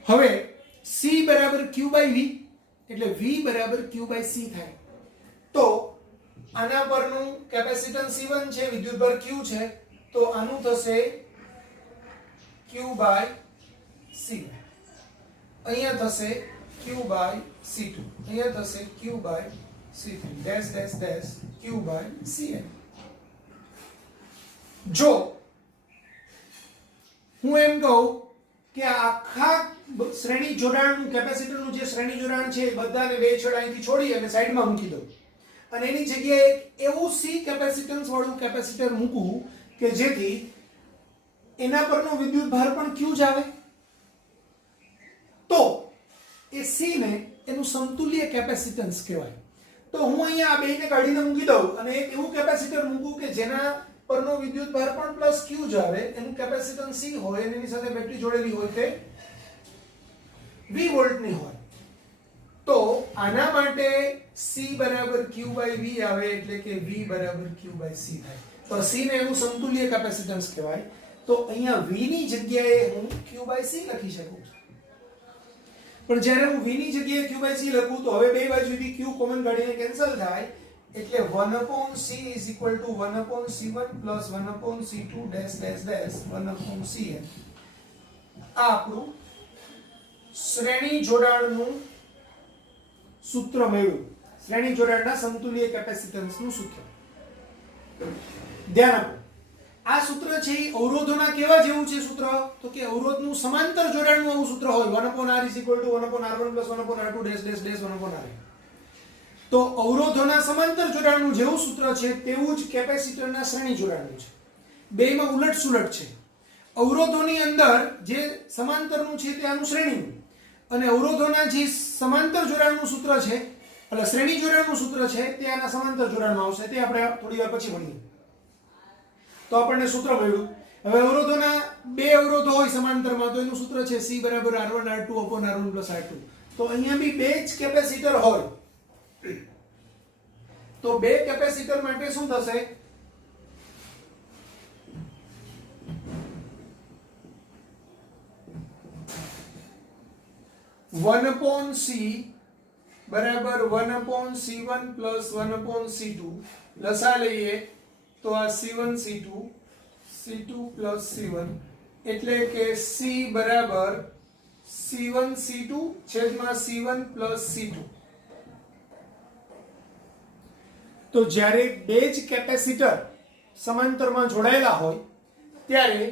હવે C બરાબર Q by V એટલે V બરાબર Q by C થાય. તો આના પરનું કેપેસિટન્સ C1 છે, વિદ્યુતભાર Q છે, તો આનું થશે Q by C1, અહીંયા થશે Q by C2, અહીંયા થશે Q by C3 dash dash dash Q by Cn. જો હું એમ કહું કે આખા શ્રેણી જોડાણનું કેપેસિટરનું જે શ્રેણી જોડાણ છે એ બધાને બે છેડા અહીંથી છોડી અને સાઈડમાં મૂકી દઉં અને એની જગ્યાએ એક એવું C કેપેસિટન્સ વાળું કેપેસિટર મૂકું કે જેથી એના પરનો વિદ્યુતભાર પણ Q જ આવે, તો એ C ને એનું સમતુલ્ય કેપેસિટન્સ કહેવાય. તો હું અહીંયા આ બેને કાઢીને મૂકી દઉં અને એક એવું કેપેસિટર મૂકું કે જેના પરનો વિદ્યુતભાર પણ પ્લસ Q જ આવે, એનું કેપેસિટન્સ C હોય અને એની સાથે બેટરી જોડેલી હોય તે V વોલ્ટની હોય. તો આના માટે C બરાબર Q by V આવે એટલે કે V બરાબર Q by C થાય. તો C ને એનું સમતુલ્ય કેપેસિટન્સ કહેવાય. તો અહીંયા V ની જગ્યાએ હું Q by C લખી શકું. પણ જ્યારે હું V ની જગ્યાએ Q by C લખું તો હવે બે બાજુથી Q કોમન કાઢીને કેન્સલ થાય એટલે 1/C is equal to 1/C1 plus 1/C2 dash dash dash 1/Cn. આ આપણું શ્રેણી જોડાણનું સૂત્ર મળ્યું, શ્રેણી જોડાણના સમતુલ્ય કેપેસિટન્સનું સૂત્ર. ધ્યાન આપો, આ સૂત્ર છે એ અવરોધોના કેવા જેવું છે સૂત્ર? તો કે અવરોધનું સમાંતર જોડાણનું આવું સૂત્ર હોય 1/R is equal to 1/R1 plus 1/R2 dash dash dash 1/R. તો અવરોધોના સમાંતર જોડાણનું જેવું સૂત્ર છે તેવું જ કેપેસિટરના શ્રેણી જોડાણનું છે. બેયમાં ઉલટ સુલટ છે. અવરોધોની અંદર જે સમાંતરનું છે તે આનું શ્રેણીનું, અને અવરોધોના જે સમાંતર જોડાણનું સૂત્ર છે એટલે શ્રેણી જોડાણનું સૂત્ર છે તે આના સમાંતર જોડાણમાં આવશે. તે આપણે થોડી વાર પછી ભણીએ. તો આપણને સૂત્ર મળ્યું. હવે અવરોધોના બે અવરોધો હોય સમાંતરમાં તો એનું સૂત્ર છે C બરાબર R1 R2 upon R1 plus R2. તો અહીંયા બી બે જ કેપેસિટર હોય તો બે કેપેસિટર માટે શું થશે? 1/C બરાબર 1/C1 plus 1/C2 લસા લઈએ તો આ C1 C2 C2 plus C1 એટલે કે C બરાબર C1 C2 છેદમાં C1 plus C2. તો જ્યારે બે જ કેપેસિટર સમાંતરમાં જોડાયેલા હોય ત્યારે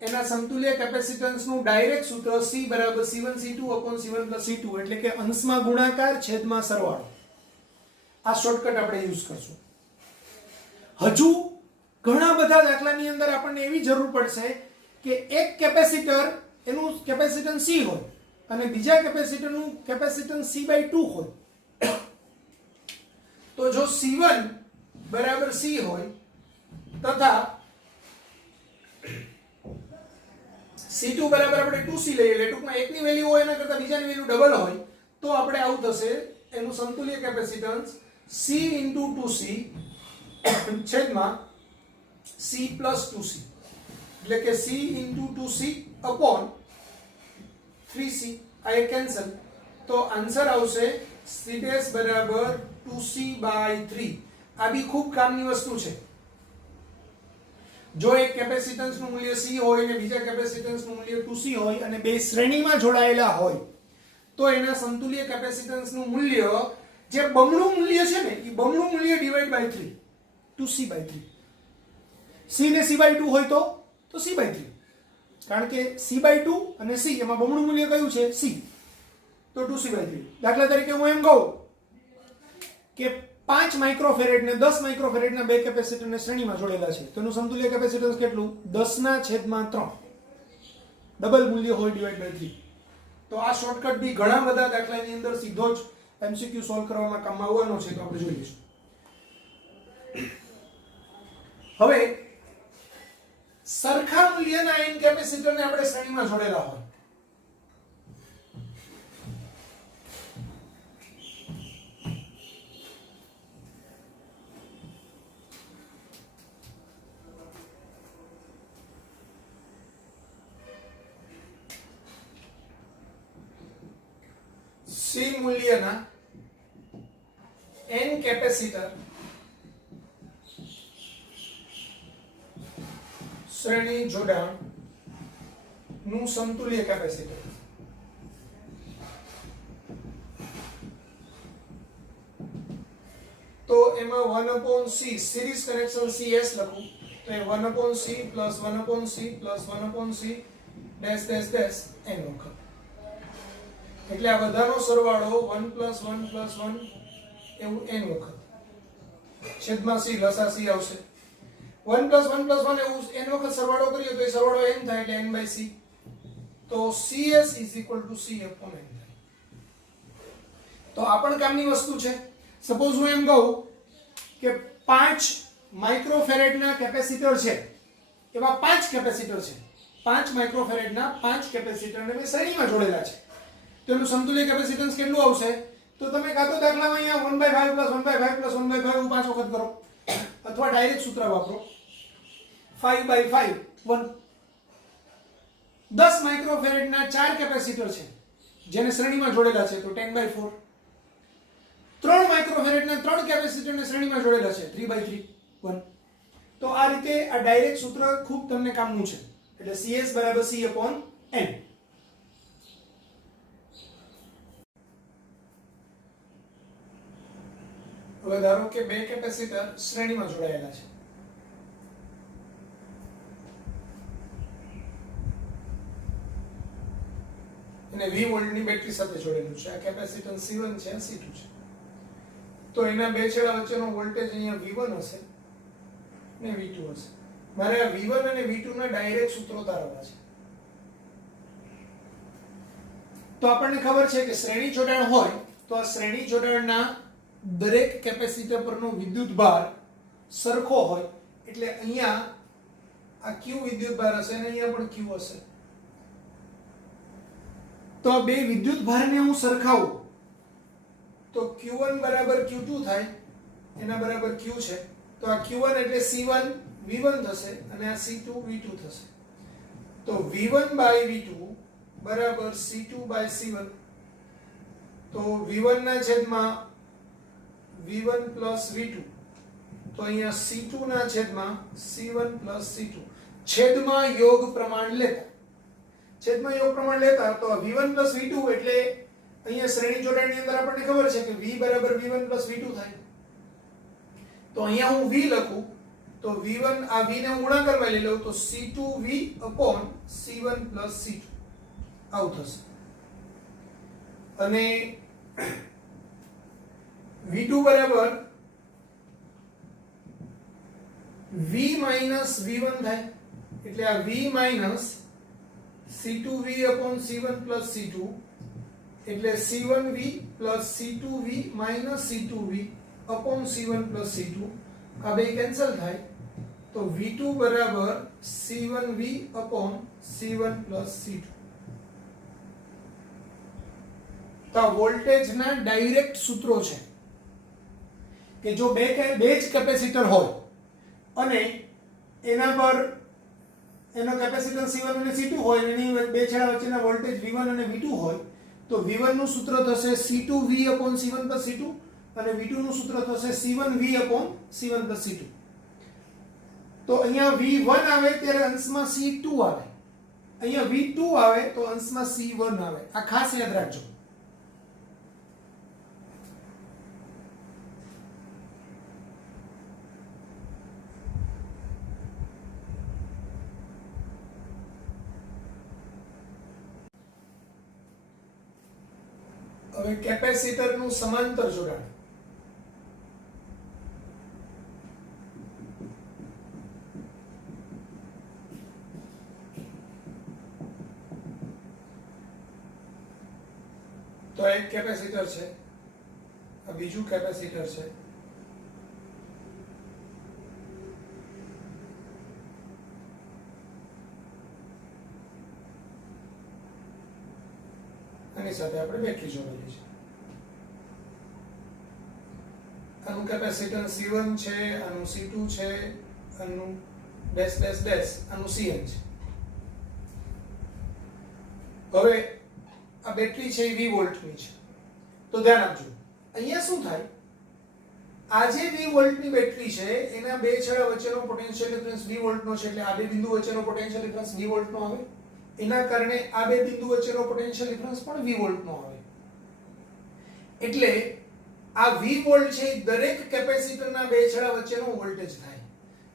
એના સમતુલ્ય કેપેસિટન્સનું ડાયરેક્ટ સૂત્ર C બરાબર C1 C2 upon C1 plus C2 એટલે કે અંશમાં ગુણાકાર છેદમાં સરવાળો. આ શોર્ટકટ આપણે યુઝ કરશું. હજુ ઘણા બધા દાખલાની અંદર આપણને એવી જરૂર પડશે કે એક કેપેસિટર એનું કેપેસિટન્સ C હોય અને બીજા કેપેસિટરનું કેપેસિટન્સ C/2 હોય. તો જો C1 બરાબર C હોય તથા C2 બરાબર આપણે 2C લઈએ એટલે ટૂંકમાં એકની વેલ્યુ હોય એના કરતા બીજાની વેલ્યુ ડબલ હોય તો આપણે આવું થશે એનું સમતુલ્ય કેપેસિટન્સ C into 2C છેદમાં C plus 2C એટલે કે C into 2C upon 3C. આ એક કેન્સલ તો આન્સર આવશે C dash બરાબર 2C/3. આ બી ખૂબ કામની વસ્તુ છે. જો એક કેપેસિટન્સનું મૂલ્ય C હોય અને બીજા કેપેસિટન્સનું મૂલ્ય 2C હોય અને બે શ્રેણીમાં જોડાયેલા હોય તો એના સમતુલ્ય કેપેસિટન્સનું મૂલ્ય જે બમણું મૂલ્ય છે ને એ બમણું મૂલ્ય ડિવાઇડ બાય 3 2C/3. C ને C/2 હોય તો C/3 કારણ કે C/2 અને C એમાં બમણું મૂલ્ય કયું છે C તો 2C/3. દાખલા તરીકે હું એમ કહું કે 5 માઇક્રોફેરેડ ને 10 માઇક્રોફેરેડ ના બે કેપેસિટરને શ્રેણીમાં જોડેલા છે તો એનું સમતુલ્ય કેપેસિટન્સ કેટલું 10/3 ડબલ મૂલ્ય હોય ડિવાઇડ બાય 3. તો આ શોર્ટકટ બી ઘણા બધા દાખલાની અંદર સીધો જ એમસીક્યુ સોલ્વ કરવામાં કામમાં આવવાનો છે તો આપણે જોઈ લઈશું. હવે સરખા મૂલ્યના n કેપેસિટરને આપણે શ્રેણીમાં જોડેલા હોય C મૂલ્યના n કેપેસિટર શ્રેણી જોડાણ નું સમતુલ્ય કેપેસિટર તો એમાં 1/C સિરીઝ કનેક્શન CS લખું તો એ 1/C plus 1/C plus 1/C dash dash dash n વખત એટલે આ બધાનો સરવાળો 1 plus 1 plus 1 એવું n વખત છેદમાં C લસા C આવશે 1 plus 1 plus 1 એવું n વખત સરવાળો કરીએ તો એ સરવાળો n થાય એટલે n/C તો CS is equal to C upon n થાય. તો આ પણ કામની વસ્તુ છે. સપોઝ હું એમ કહું કે 5 માઇક્રોફેરેડના કેપેસિટર છે એવા 5 કેપેસિટર છે 5 માઇક્રોફેરેડના 5 કેપેસિટરને મેં શ્રેણીમાં જોડેલા છે તો એનું સમતુલ્ય કેપેસિટન્સ કેટલું આવશે તો તમે કાં તો દાખલામાં અહીંયા 1/5 plus 1/5 plus 1/5 એવું 5 વખત કરો અથવા ડાયરેક્ટ સૂત્ર વાપરો 5/5 1 10 માઇક્રોફેરેડના 4 કેપેસિટર છે જેને શ્રેણીમાં જોડેલા છે તો 10/4 3 માઇક્રોફેરેડના 3 કેપેસિટરને શ્રેણીમાં જોડેલા છે 3/3 1. તો આ રીતે આ ડાયરેક્ટ સૂત્ર ખૂબ તમને કામનું છે એટલે CS બરાબર C upon n. હવે ધારો કે બે કેપેસિટર શ્રેણીમાં જોડાયેલા છે અને 20 વોલ્ટની બેટરી સાથે જોડેલું છે. આ કેપેસિટન્સ C1 છે C2 છે તો એના બે છેડા વચ્ચેનો વોલ્ટેજ અહીંયા V1 હશે ને V2 હશે. મારે આ V1 અને V2 ના ડાયરેક્ટ સૂત્રો તારવવા છે. તો આપણને ખબર છે કે શ્રેણી જોડાણ હોય તો આ શ્રેણી જોડાણના દરેક કેપેસિટર પરનો વિદ્યુત ભાર સરખો હોય, એટલે અહીંયા આ Q વિદ્યુત ભાર હશે અને અહીંયા પણ Q હશે. તો આ બે વિદ્યુત ભારને હું સરખાવું તો Q1 બરાબર Q2 થાય, એના બરાબર Q છે. તો આ Q1 એટલે C1 V1 થશે અને આ C2 V2 થશે. તો V1 by V2 બરાબર C2 by C1. તો V1 ના છેદમાં V1 plus V2, તો અહીંયા C2 ના છેદમાં C1 plus C2. છેદમાં યોગ પ્રમાણ લેતા તો V1 plus V2 એટલે અહીંયા શ્રેણી જોડાણની અંદર આપણને ખબર છે કે V બરાબર V1 plus V2 થાય. તો અહીંયા હું V લખું તો V1 આ V ને હું ગુણાકારમાં લઈ લઉં તો C2V upon C1 plus C2 આવું થશે. અને V2 બરાબર V minus V1 થાય, એટલે આ V minus C2V upon C1 plus C2 એટલે C1V plus C2V minus C2V upon C1 plus C2. આ બે કેન્સલ થાય તો V2 બરાબર C1V upon C1 plus C2. તો વોલ્ટેજના ડાયરેક્ટ સૂત્રો છે કે જો બે જ કેપેસિટર હોય અને એના પર એનો કેપેસિટન્સ C1 અને C2 હોય અને એની બે છેડા વચ્ચેના વોલ્ટેજ V1 અને V2 હોય તો V1 નું સૂત્ર થશે C2V upon C1 plus C2 અને V2 નું સૂત્ર થશે C1V upon C1 plus C2. તો અહીંયા V1 આવે ત્યારે અંશમાં C2 આવે, અહીંયા V2 આવે તો અંશમાં C1 આવે. આ ખાસ યાદ રાખજો. હવે કેપેસિટરનું સમાંતર જોડાણ. તો એક કેપેસિટર છે, આ બીજું કેપેસિટર છે. આની સાથે આપણે બેટરી જોડેલી છે. આનું કેપેસિટન્સ C1 છે, આનું C2 છે, આનું ડેશ ડેશ ડેશ, આનું Cn છે. હવે આ બેટરી છે એ 20 વોલ્ટની છે. તો ધ્યાન આપજો, અહીંયા શું થાય, આ જે 20 વોલ્ટની બેટરી છે એના બે છેડા વચ્ચેનો પોટેન્શિયલ ડિફરન્સ 20 વોલ્ટનો છે, એટલે આ બે બિંદુ વચ્ચેનો પોટેન્શિયલ ડિફરન્સ 20 વોલ્ટનો આવે. એના કારણે આ બે બિંદુ વચ્ચેનો પોટેન્શિયલ ડિફરન્સ પણ 20 વોલ્ટનો આવે. એટલે આ 20 વોલ્ટ છે દરેક કેપેસિટરના બે છેડા વચ્ચેનો વોલ્ટેજ થાય.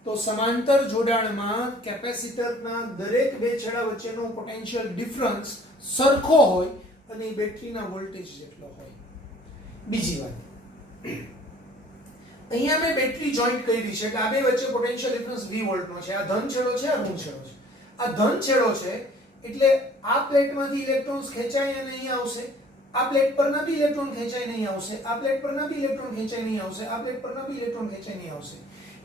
તો સમાંતર જોડાણમાં કેપેસિટરના દરેક બે છેડા વચ્ચેનો પોટેન્શિયલ ડિફરન્સ સરખો હોય અને બેટરીના વોલ્ટેજ જેટલો હોય. બીજી વાત, અહીંયા મેં બેટરી જોઈન્ટ કરી છે કે આ બે વચ્ચે પોટેન્શિયલ ડિફરન્સ 20 વોલ્ટનો છે. આ ધન છેડો છે, આ ઋણ છેડો છે. આ ધન છેડો છે એટલે આ પ્લેટમાંથી ઇલેક્ટ્રોન્સ ખેંચાય અને અહીં આવશે, આ પ્લેટ પરના બી ઇલેક્ટ્રોન ખેંચાઈને અહીં આવશે, આ પ્લેટ પરના બી ઇલેક્ટ્રોન ખેંચાઈને અહીં આવશે, આ પ્લેટ પરના બી ઇલેક્ટ્રોન ખેંચાઈને અહીં આવશે.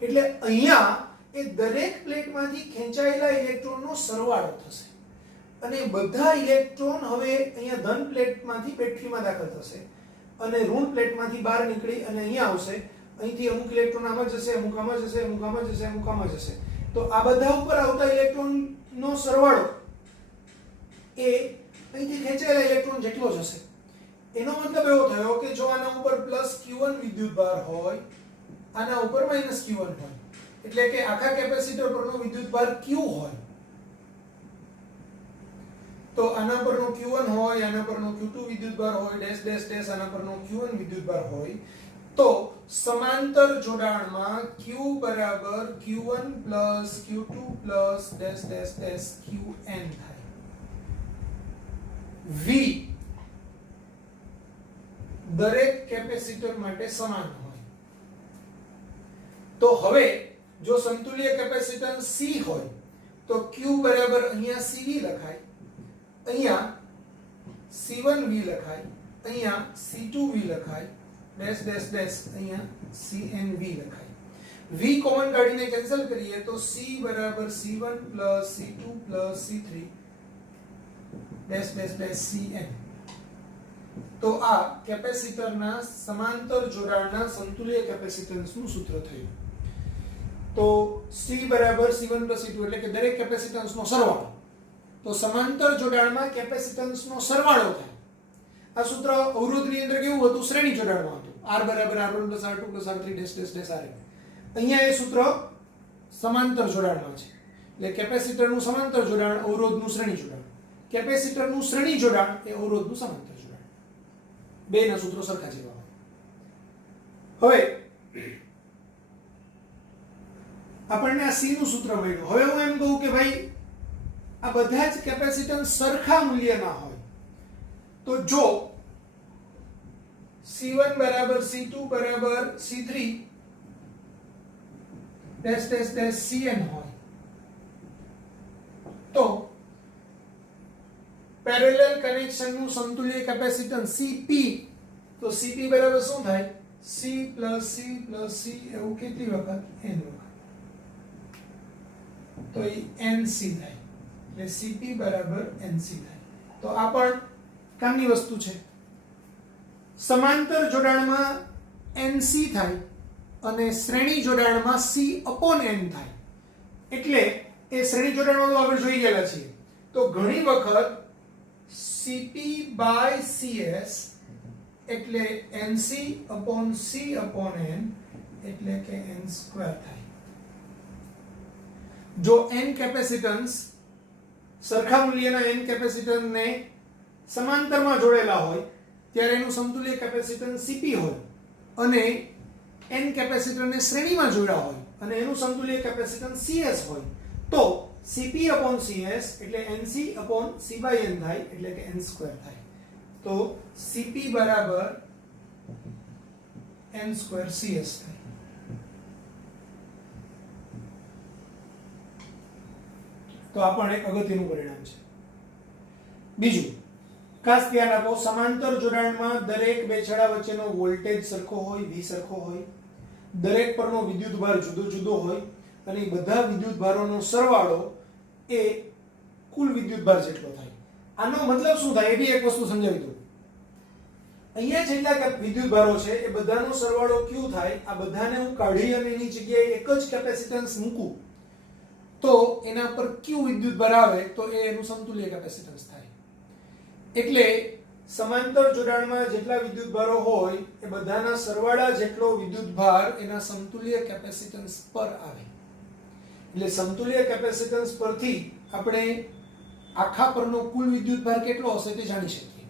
એટલે અહીંયા એ દરેક પ્લેટમાંથી ખેંચાયેલા ઇલેક્ટ્રોનનો સરવાળો થશે અને બધા ઇલેક્ટ્રોન હવે અહીંયા ધન પ્લેટમાંથી બેટરીમાં દાખલ થશે અને ઋણ પ્લેટમાંથી બહાર નીકળી અને અહીંયા આવશે. અહીંથી અમુક ઇલેક્ટ્રોન આમાં જશે, અમુક આમાં જશે, અમુક આમાં જશે, અમુક આમાં જશે. તો આ બધા ઉપર આવતા ઇલેક્ટ્રોનનો સરવાળો એ અહીંથી ખેંચાયેલા ઇલેક્ટ્રોન જેટલો જ હશે. એનો મતલબ એવો થયો કે જો આના ઉપર +Q1 વિદ્યુતભાર હોય, આના ઉપર -Q1 હોય, એટલે કે આખા કેપેસિટર પરનો વિદ્યુતભાર Q હોય, તો આના પરનો Q1 હોય, આના પરનો Q2 વિદ્યુતભાર હોય, ડેશ ડેશ ડેશ આના પરનો Q1 વિદ્યુતભાર હોય, તો સમાંતર જોડાણમાં Q બરાબર Q1 Q2 dash dash dash Qn થાય. V દરેક કેપેસિટર માટે સમાન હોય. તો હવે જો સમતુલ્ય કેપેસિટન્સ C હોય તો Q બરાબર અહીંયા CV લખાય, અહીંયા C1V લખાય, અહીંયા C2V લખાય, ડેશ ડેશ ડેશ અહીંયા CNV લખાય. V કોમન કાઢીને કેન્સલ કરીએ તો C બરાબર C1 C2 C3 dash dash dash CN. તો આ કેપેસિટરના સમાંતર જોડાણના સમતુલ્ય કેપેસિટન્સનું સૂત્ર થયું. તો C બરાબર C1 C2 એટલે કે દરેક કેપેસિટન્સનો સરવાળો. તો સમાંતર જોડાણમાં કેપેસિટન્સનો સરવાળો થાય. આ સૂત્ર અવરોધની અંદર કેવું હતું? શ્રેણી જોડાણમાં હતું. R બરાબર R1 R2 R3 dash dash dash Rn. અહીંયા એ સૂત્ર સમાંતર જોડાણમાં છે. એટલે કેપેસિટરનું સમાંતર જોડાણ અવરોધનું શ્રેણી જોડાણ. કેપેસિટરનું શ્રેણી જોડાણ એ અવરોધનું સમાંતર જોડાણ. બેના સૂત્રો સરખા જેવા હોય. હવે આપણને આ C નું સૂત્ર મળ્યું. હવે હું એમ કહું કે ભાઈ આ બધા જ કેપેસિટન્સ સરખા મૂલ્યના હોય તો જો C1 બરાબર C2 બરાબર C3 dash dash dash CN હોય તો પેરેલલ કનેક્શનનું સમતુલ્ય કેપેસિટન્સ CP, તો CP બરાબર શું થાય? C plus C plus C એવું કેટલી વખત? n વખત. તો એ NC થાય. એટલે CP બરાબર NC થાય. તો આ પણ કામની વસ્તુ છે. સમાંતર જોડાણમાં NC થાય અને શ્રેણી જોડાણમાં C/N થાય. એટલે એ શ્રેણી જોડાણમાં આગળ જોઈ ગયેલા છીએ. તો ઘણી વખત CP/CS એટલે NC/C/N એટલે કે n² થાય. જો n કેપેસિટન્સ સરખા મૂલ્યના n કેપેસિટરને સમાંતરમાં જોડેલા હોય ત્યારે એનું સમતુલ્ય કેપેસિટન્સ CP હોય અને n કેપેસિટરને શ્રેણીમાં જોડ્યા હોય અને એનું સમતુલ્ય કેપેસિટન્સ CS હોય તો CP/CS એટલે NC/C/N થાય એટલે કે n² થાય. તો CP બરાબર n²CS થાય. તો આ પણ એક અગત્યનું પરિણામ છે. બીજું ખાસ ધ્યાન આપો, સમાંતર જોડાણમાં દરેક બે છેડા વચ્ચેનો વોલ્ટેજ સરખો હોય, V સરખો હોય, દરેક પરનો વિદ્યુતભાર જુદો જુદો હોય અને બધા વિદ્યુતભારોનો સરવાળો એ કુલ વિદ્યુતભાર જેટલો થાય. આનો મતલબ શું થાય એ બી એક વસ્તુ સમજાવી દઉં. અહીંયા જેટલા વિદ્યુતભારો છે એ બધાનો સરવાળો Q થાય. આ બધાને હું કાઢી અને એની જગ્યાએ એક જ કેપેસિટન્સ મૂકું તો એના પર Q વિદ્યુતભાર આવે તો એ એનું સમતુલ્ય કેપેસિટન્સ થાય. એટલે સમાંતર જોડાણમાં જેટલા વિદ્યુતભારો હોય એ બધાના સરવાળા જેટલો વિદ્યુતભાર એના સમતુલ્ય કેપેસિટન્સ પર આવે. એટલે સમતુલ્ય કેપેસિટન્સ પરથી આપણે આખા પરનો કુલ વિદ્યુતભાર કેટલો હશે તે જાણી શકીએ.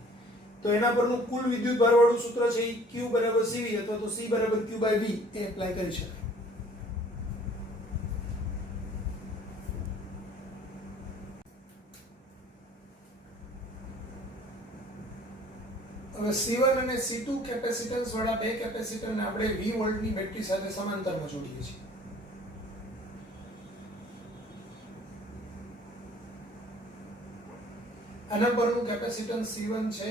તો એના પરનું કુલ વિદ્યુતભાર વાળું સૂત્ર છે Q બરાબર CV અથવા તો C બરાબર Q/V એ એપ્લાય કરી શકાય. હવે C1 અને C2 કેપેસિટન્સ વાળા બે કેપેસિટરને આપણે V વોલ્ટની બેટરી સાથે સમાંતરમાં જોડીએ છીએ. આના પરનું કેપેસિટન્સ C1 છે,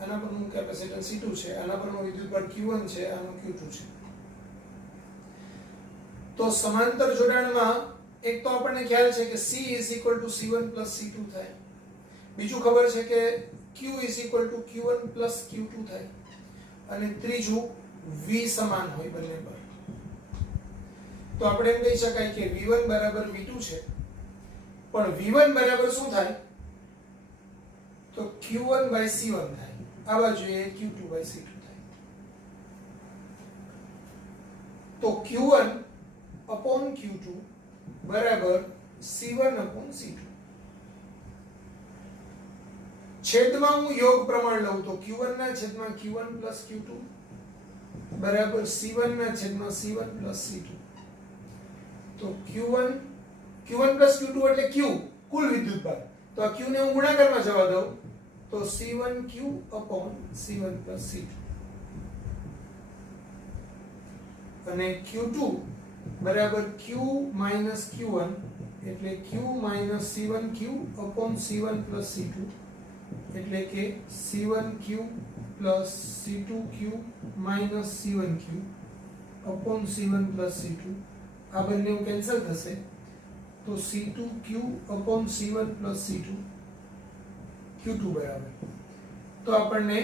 આના પરનું કેપેસિટન્સ C2 છે, આના પરનું વિદ્યુતભાર Q1 છે, આનું Q2 છે. તો સમાંતર જોડાણમાં એક તો આપણને ખ્યાલ છે કે C C1 C2 થાય. બીજું ખબર છે કે Q Q1 Q2 થાય. અને ત્રીજું V સમાન હોય બંને પર. તો આપણે એમ કહી શકાય કે V1 બરાબર V2 છે. પણ V1 બરાબર શું થાય? તો Q1/C1 થાય. આ બાજુએ Q2/C2 થાય. તો Q1/Q2 બરાબર C1/C2. છેદમાં હું યોગ પ્રમાણ લઉં તો Q1 ના છેદમાં Q1 Q2 બરાબર C1 ના છેદમાં C1 C2. તો Q1 Q2 એટલે Q કુલ વિદ્યુતભાર. તો આ Q ને હું ગુણાકારમાં જવા દઉં તો C1Q/C1 C2 અને Q2 બરાબર q માઇનસ q1 એટલે q minus c1q upon c1 plus c2 એટલે કે c1q plus c2q minus c1q upon c1 plus c2 આ બંને કેન્સલ થશે તો c2q upon c1 plus c2 q2 બરાબર તો આપણને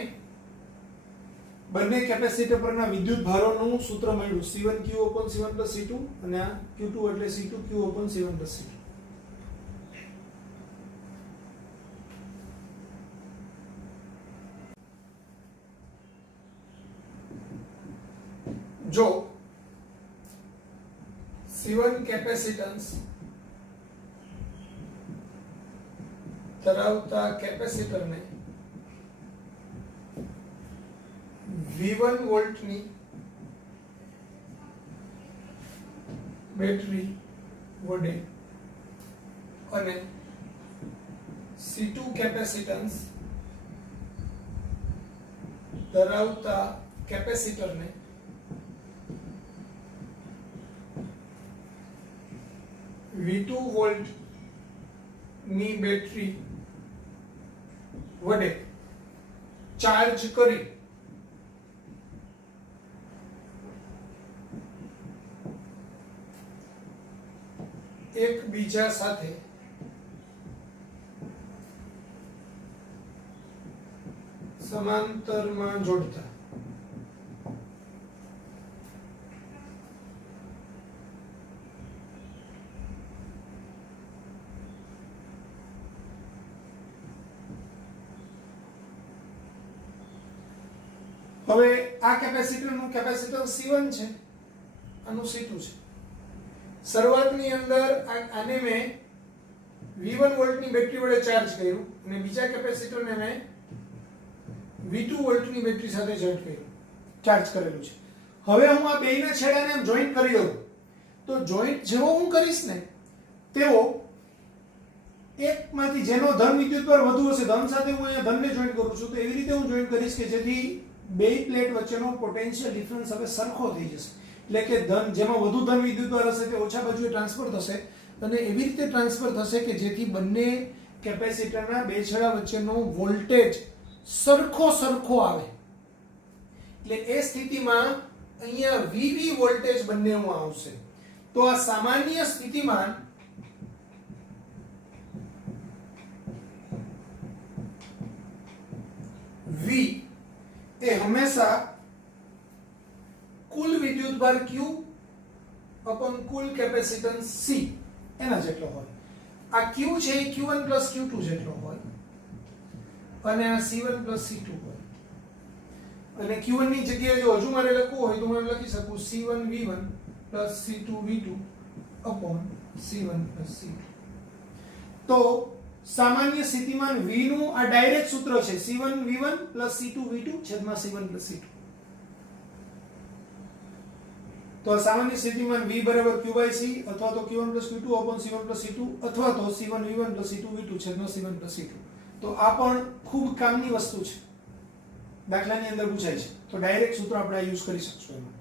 બંને કેપેસિટર પરના વિદ્યુત ભારોનું સૂત્ર મળ્યું c1q upon c1 plus c2 અને આ q2 એટલે c2q upon c1 plus c2 જો C1 કેપેસિટન્સ ધરાવતા કેપેસિટરને V1 વોલ્ટની બેટરી વડે અને C2 કેપેસિટન્સ ધરાવતા કેપેસિટરને V2 વોલ્ટ ની બેટરી વડે ચાર્જ કરી એકબીજા સાથે સમાંતરમાં જોડતા હવે આ કેપેસિટરનું કેપેસિટન્સ C1 છે આનું C2 છે શરૂઆતની અંદર આને મેં V1 વોલ્ટની બેટરી વડે ચાર્જ કર્યું અને બીજા કેપેસિટરને મેં V2 વોલ્ટની બેટરી સાથે જોઈન્ટ કર્યું ચાર્જ કરેલું છે હવે હું આ બેયના છેડાને એમ જોઈન્ટ કરી દઉં તો જોઈન્ટ જેવો હું કરીશ ને તેવો એકમાંથી જેનો ધન વિદ્યુતભાર વધુ હશે ધન સાથે હું અહીંયા ધનને જોઈન્ટ કરું છું તો એવી રીતે હું જોઈન્ટ કરીશ કે જેથી બે પ્લેટ વચ્ચેનો પોટેન્શિયલ ડિફરન્સ હવે સરખો થઈ જશે એટલે કે ધન જેમાં વધુ ધન વિદ્યુતભાર હશે તે ઓછા બાજુએ ટ્રાન્સફર થશે અને એવી રીતે ટ્રાન્સફર થશે કે જેથી બંને કેપેસિટરના બે છેડા વચ્ચેનો વોલ્ટેજ સરખો આવે એટલે એ સ્થિતિમાં અહીંયા VV વોલ્ટેજ બંનેમાં આવશે તો આ સામાન્ય સ્થિતિમાં V એ હંમેશા કુલ વિદ્યુતભાર Q અપોન કુલ કેપેસિટન્સ C એના જેટલો હોય આ Q છે એ Q1 Q2 જેટલો હોય અને આ C1 C2 હોય અને Q1 ની જગ્યાએ જો હજુ મારે લખવું હોય તો હું એમ લખી શકું C1 V1 C2 V2 upon C1 C2 તો સામાન્ય સ્થિતિમાન V નું આ ડાયરેક્ટ સૂત્ર છે C1 V1 C2 V2 છેદમાં C1 C2 તો સામાન્ય સ્થિતિમાન V બરાબર Q/C અથવા તો Q1 Q2 upon C1 C2 અથવા તો C1 V1 C2 V2 છેદમાં C1 C2 તો આ પણ ખૂબ કામની વસ્તુ છે દાખલાની અંદર પૂછાય છે તો ડાયરેક્ટ સૂત્ર આપણે યુઝ કરી શકશું એમાં